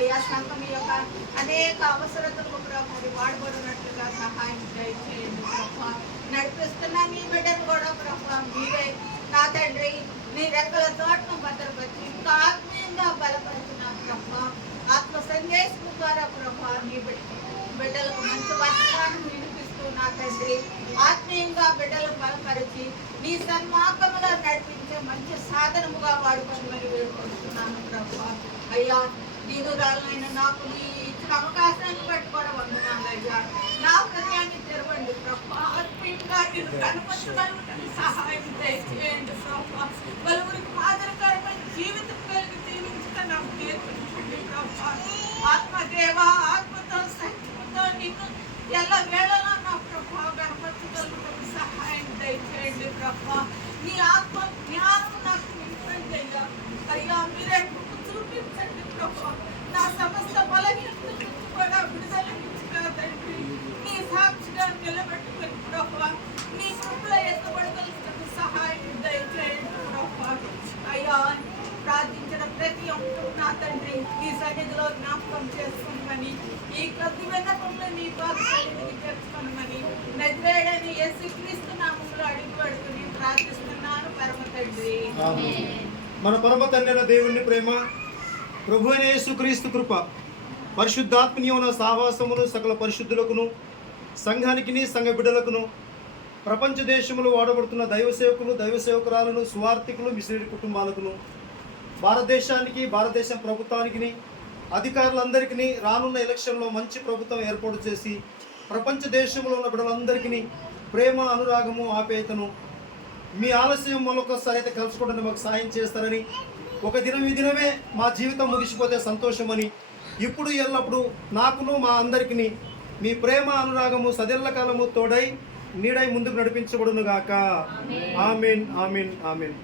అయ్యా సంఘం యొక్క అనేక అవసరతలకు మరి వాడబడినట్లుగా సహాయం దయచేయండి ప్రభా. నడిపిస్తున్న నీ బిడ్డను కూడా ప్రభా మీరే నా తండ్రి నీ రెక్కల తోటను భద్రపరిచి ఇంకా ఆత్మీయంగా బలపరిచిన ప్రభా. ఆత్మ సందేశం ద్వారా ప్రభా నీ బిడ్డలకు మంచి వర్తమానం వినిపిస్తూ నా తండ్రి ఆత్మీయంగా బిడ్డలను బలపరిచి నీ సన్మార్గముగా నడిపించే మంచి సాధనముగా వాడుకొని వేడుకుంటున్నాను ప్రభా. అయ్యా దీనురాలైన నాకు నీ ఇచ్చిన అవకాశాన్ని బట్టి కూడా వందనాలు అయ్యా. నా హృదయాన్ని తెరవండి ప్రభా. ఆత్మీయంగా నేను కనపరచగలుగుతాను సహాయం దయచేయండి ప్రభా. పలువురికి మాదిరికరమైన జీవితం కలిగి జీవించడం నాకు నేర్పించండి ప్రభా. ఆత్మదేవ ఆత్మతో శక్తితో నీకు ఎల్ల వేళలా నా ప్రభా కనపరచగలుగుతాను సహాయం దయచేయండి ప్రభా. నీ ఆత్మ జ్ఞానం నాకు నింపండి అయ్యా. అయ్యా మీరే చూపించండి ప్రభా. నా సమస్త బలహీనతల నుంచి కూడా విడుదల ఇచ్చిన తండ్రి నీ సాక్షిగా నిలబెట్టుకుని ప్రభా నీ కృపలో ఎత్తబడగలుగుతున్న సహాయం దయచేయండి ప్రభా. అయ్యా ప్రార్థించిన ప్రతి ఒక్కరు నా తండ్రి ఈ సన్నిధిలో జ్ఞాపకం చేసుకోమని ఈ కొద్ది విన్నపంలో నీ సన్నిధికి చేర్చుకోమని నజరేయుడైన యేసుక్రీస్తు నామములో అడుగుని ప్రార్థిస్తున్నాను పరమ తండ్రి. మన పరమ తండ్రి దేవుని ప్రేమ, ప్రభు అయిన యేసుక్రీస్తు కృప, పరిశుద్ధాత్మనీయమైన సహవాసమును సకల పరిశుద్ధులకును సంఘానికి సంఘ బిడ్డలకును ప్రపంచ దేశములు వాడబడుతున్న దైవ సేవకులు దైవ సేవకురాలను సువార్థికులు మిషనరీ కుటుంబాలకును భారతదేశానికి భారతదేశ ప్రభుత్వానికి అధికారులందరికీ రానున్న ఎలక్షన్లో మంచి ప్రభుత్వం ఏర్పాటు చేసి ప్రపంచ దేశంలో ఉన్న బిడ్డలందరికీ ప్రేమ అనురాగము ఆప్యాయతను మీ ఆలస్యం మరొకసారి అయితే కలుసుకోవడానికి మాకు సాయం చేస్తారని, ఒక దినం ఈ దినమే మా జీవితం ముగిసిపోతే సంతోషమని, ఇప్పుడు ఎల్లప్పుడు నాకును మా అందరికీ మీ ప్రేమ అనురాగము సదెల్ల కాలము తోడై నీడై ముందుకు నడిపించబడును గాక. ఆమేన్ ఆమేన్ ఆమేన్.